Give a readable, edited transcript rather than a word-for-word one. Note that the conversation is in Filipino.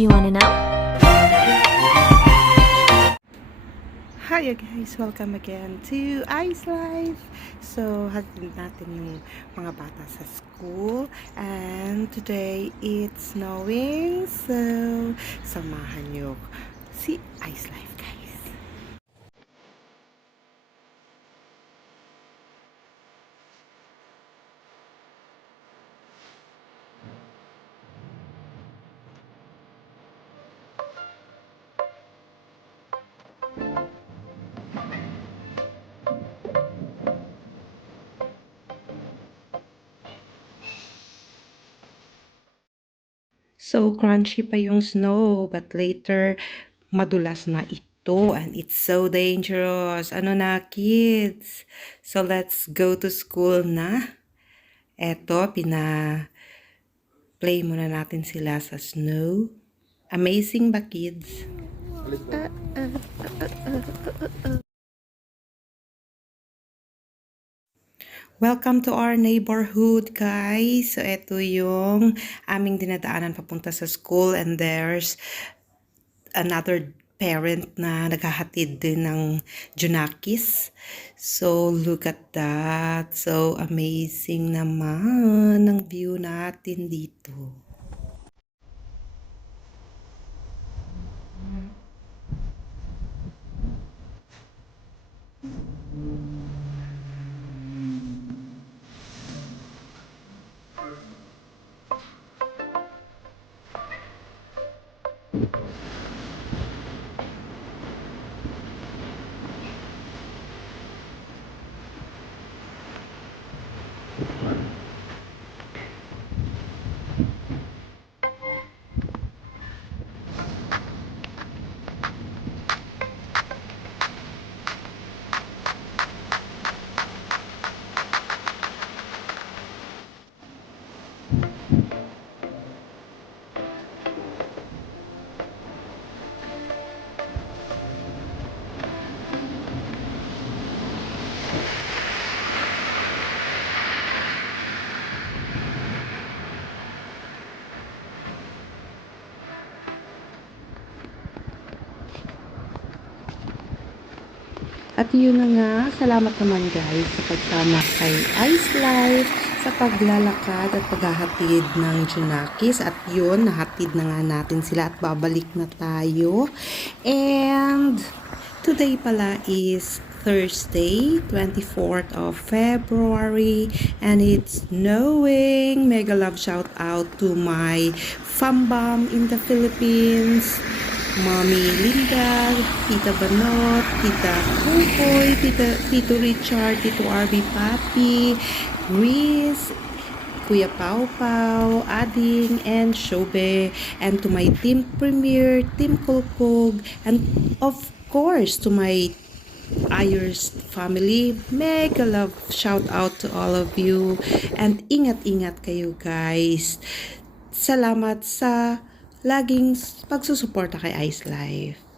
Do you want to know? Hi guys! Welcome again to Ice Life! So, hatid natin yung mga bata sa school and today it's snowing, so samahan nyo si Ice Life guys! So crunchy pa yung snow, but later madulas na ito and it's so dangerous. Ano na kids? So let's go to school na. Eto, play muna natin sila sa snow. Amazing ba kids? Welcome to our neighborhood, guys. So, ito yung aming dinadaanan papunta sa school and there's another parent na naghahatid din ng Junakis. So, look at that. So, amazing naman ang view natin dito. At yun na nga, salamat naman guys sa pagsama kay Ice Life sa paglalakad at paghahatid ng Junakis. At yun, nahatid na nga natin sila at babalik na tayo. And today pala is Thursday, 24th of February, and it's snowing. Mega love shout out to my fambam in the Philippines. Mommy Linda, Tita Banot, Tita Kukoy, Tito Richard, Tito RB Papi, Reese, Kuya Pau Pau, Ading, and Shobe, and to my Team Premier, Team Kulkog, and of course to my Ayers family. Mega love shout out to all of you, and ingat-ingat kayo guys. Salamat sa laging pagsusuporta kay Ice Life.